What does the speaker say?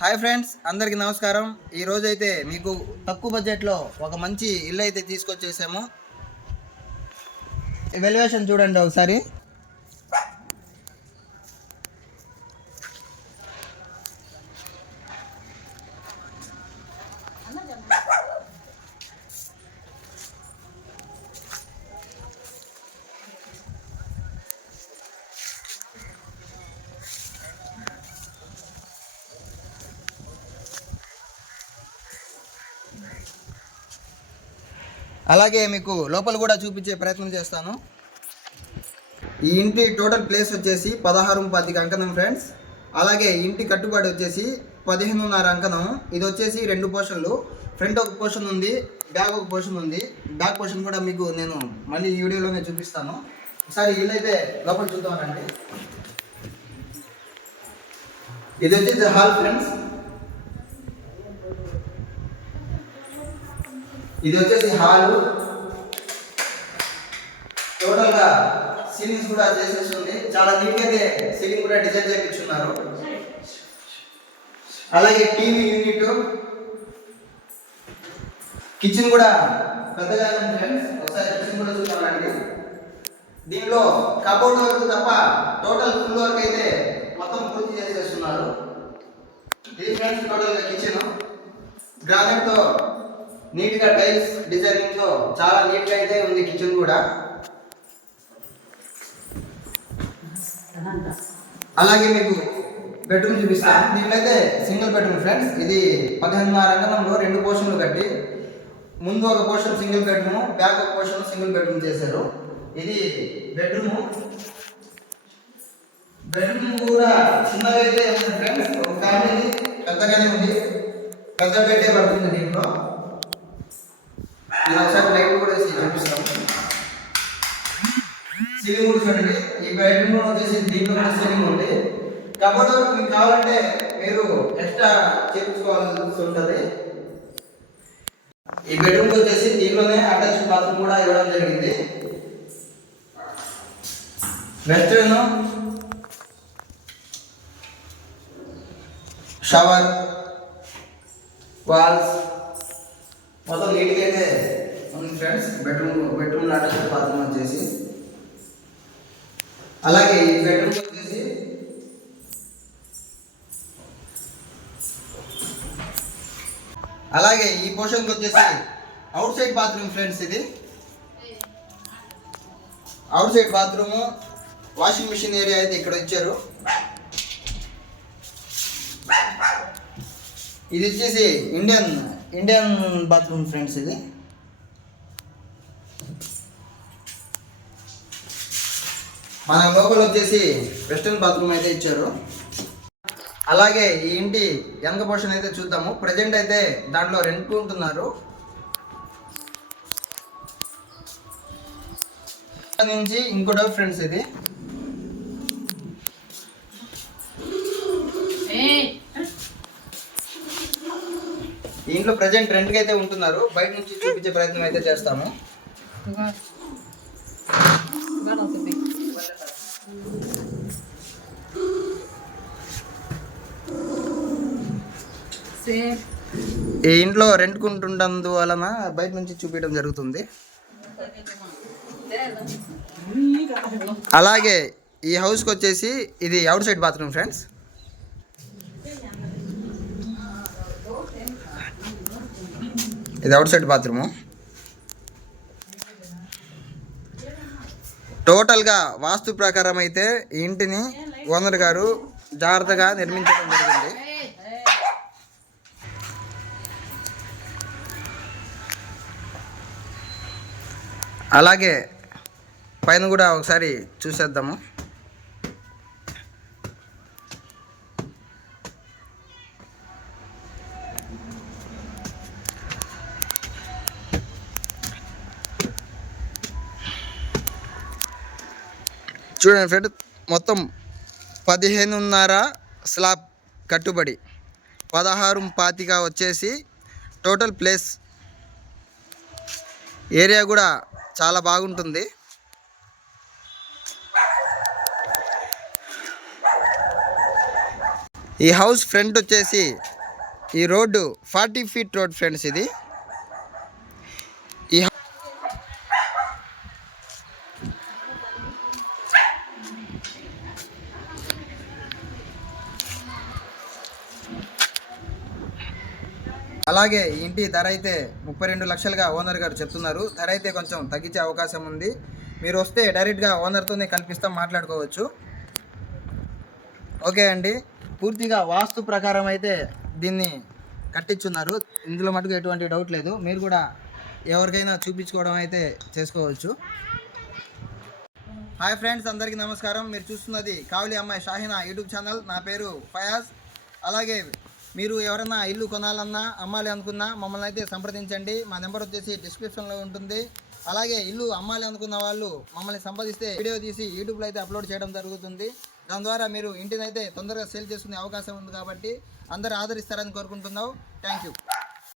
Hi friends, అందరికీ నమస్కారం. ఈరోజు అయితే మీకు తక్కువ బడ్జెట్లో ఒక మంచి ఇల్లు అయితే తీసుకొచ్చేసాము. వెల్యువేషన్ చూడండి ఒకసారి. అలాగే మీకు లోపల కూడా చూపించే ప్రయత్నం చేస్తాను. ఈ ఇంటి టోటల్ ప్లేస్ వచ్చేసి 16.25 అంకణం ఫ్రెండ్స్. అలాగే ఇంటి కట్టుబడి వచ్చేసి 15.5 అంకణం. ఇది వచ్చేసి 2 పోర్షన్లు. ఫ్రంట్ ఒక పోర్షన్ ఉంది, బ్యాక్ ఒక పోర్షన్ ఉంది. బ్యాక్ పోర్షన్ కూడా మీకు నేను మళ్ళీ ఈ వీడియోలోనే చూపిస్తాను. ఒకసారి ఇల్లు అయితే లోపల చూద్దామండి. ఇది వచ్చేసి హాల్ ఫ్రెండ్స్. ఇది వచ్చేసి హాలు. టోటల్గా సీలింగ్స్ కూడా చేసేస్తుంది. చాలా నీట్గా అయితే సీలింగ్ కూడా డిజైన్ చేయించున్నారు. అలాగే టీవీ యూనిట్, కిచెన్ కూడా పెద్దగా ఉంది ఫ్రెండ్స్. ఒకసారి కిచెన్ కూడా చూద్దామండి. దీనిలో కబోర్డ్ వరకు తప్ప టోటల్ ఫుల్ వర్క్ అయితే మొత్తం పూర్తి చేసేస్తున్నారు. ఇది ఫ్రెండ్స్ టోటల్గా కిచెన్. గ్రానైట్తో నీట్గా టైల్స్ డిజైనింగ్తో చాలా నీట్గా అయితే ఉంది కిచెన్ కూడా. అలాగే మీకు బెడ్రూమ్ చూపిస్తాను. దీనిలో అయితే సింగిల్ బెడ్రూమ్ ఫ్రెండ్స్. ఇది 15.5 అంకణంలో 2 పోర్షన్లు కట్టి ముందు ఒక పోర్షన్ సింగిల్ బెడ్రూమ్, బ్యాక్ ఒక పోర్షన్ సింగిల్ బెడ్రూమ్ చేశారు. ఇది బెడ్రూమ్. బెడ్రూమ్ కూడా చిన్నగా అయితే ఉంది ఫ్రెండ్స్. ఒక ఫ్యామిలీ పెద్దగానే ఉంది. పెద్ద బెడ్డే పడుతుంది దీంట్లో. ఇలా ఒకసారి లైట్ కూడా వేసి చూపిస్తాము. సీలింగ్ కూడా చూడండి. ఈ బెడ్రూమ్ వచ్చేసి దీంట్లో కూడా సీలింగ్ ఉంది. కబోర్డ్ మీకు కావాలంటే మీరు ఎక్స్ట్రా చేయించుకోవాల్సి ఉంటుంది. ఈ బెడ్రూమ్ వచ్చేసి దీంట్లోనే అటాచ్ బాత్రూమ్ కూడా ఇవ్వడం జరిగింది. వెస్ట్రన్ షవర్, వాల్స్ మొత్తం నీట్గా అయితే ఉంది ఫ్రెండ్స్. బెడ్రూమ్ అటాచ్ బాత్రూమ్ వచ్చేసి. అలాగే ఈ బెడ్రూమ్ వచ్చేసి అలాగే ఈ పోర్షన్కి వచ్చేసి అవుట్ సైడ్ బాత్రూమ్ ఫ్రెండ్స్. ఇది outside bathroom, washing machine area అయితే ఇక్కడ ఇచ్చారు. ఇది వచ్చేసి ఇండియన్ బాత్రూమ్ ఫ్రెండ్స్. ఇది మన లోపల వచ్చేసి వెస్టర్న్ బాత్రూమ్ అయితే ఇచ్చారు. అలాగే ఈ ఇంటి వెనక పోర్షన్ అయితే చూద్దాము. ప్రజెంట్ అయితే దాంట్లో రెంట్ ఉంటున్నారు. నుంచి ఇంకో డౌట్ ఫ్రెండ్స్. ఇది ఇంట్లో ప్రజెంట్ రెంట్కి అయితే ఉంటున్నారు. బయట నుంచి చూపించే ప్రయత్నం అయితే చేస్తాము. ఈ ఇంట్లో రెంట్కుంటుండందు వలన బయట నుంచి చూపించడం జరుగుతుంది. అలాగే ఈ హౌస్కి వచ్చేసి ఇది అవుట్ సైడ్ బాత్రూమ్ ఫ్రెండ్స్. ఇది అవుట్ సైడ్ బాత్రూము. టోటల్గా వాస్తు ప్రకారం అయితే ఈ ఇంటిని ఓనర్ గారు జాగ్రత్తగా నిర్మించడం జరిగింది. అలాగే పైన కూడా ఒకసారి చూసేద్దాము. చూడండి ఫ్రెండ్, మొత్తం 15.5 స్లాబ్ కట్టుబడి 16.25 వచ్చేసి టోటల్ ప్లేస్. ఏరియా కూడా చాలా బాగుంటుంది. ఈ హౌస్ ఫ్రంట్ వచ్చేసి ఈ రోడ్డు 40 ఫీట్ రోడ్ ఫ్రెండ్స్. ఇది ఈ అలాగే ఈ ఇంటి ధర అయితే 32 లక్షలుగా ఓనర్ గారు చెప్తున్నారు. ధర అయితే కొంచెం తగ్గించే అవకాశం ఉంది. మీరు వస్తే డైరెక్ట్గా ఓనర్తోనే కల్పిస్తాం, మాట్లాడుకోవచ్చు. ఓకే అండి, పూర్తిగా వాస్తు ప్రకారం అయితే దీన్ని కట్టించున్నారు. ఇందులో మటుకు ఎటువంటి డౌట్ లేదు. మీరు కూడా ఎవరికైనా చూపించుకోవడం అయితే చేసుకోవచ్చు. హాయ్ ఫ్రెండ్స్, అందరికీ నమస్కారం. మీరు చూస్తున్నది కావలి అమ్మాయి షాహినా యూట్యూబ్ ఛానల్. నా పేరు ఫయాజ్. అలాగే మీరు ఎవరైనా ఇల్లు కొనాలన్నా అమ్మాలి అనుకున్నా మమ్మల్ని అయితే సంప్రదించండి. మా నెంబర్ వచ్చేసి డిస్క్రిప్షన్లో ఉంటుంది. అలాగే ఇల్లు అమ్మాలి అనుకున్న వాళ్ళు మమ్మల్ని సంప్రదిస్తే వీడియో తీసి యూట్యూబ్లో అయితే అప్లోడ్ చేయడం జరుగుతుంది. దాని ద్వారా మీరు ఇంటిని అయితే తొందరగా సేల్ చేసుకునే అవకాశం ఉంది. కాబట్టి అందరూ ఆదరిస్తారని కోరుకుంటున్నాం. Thank you.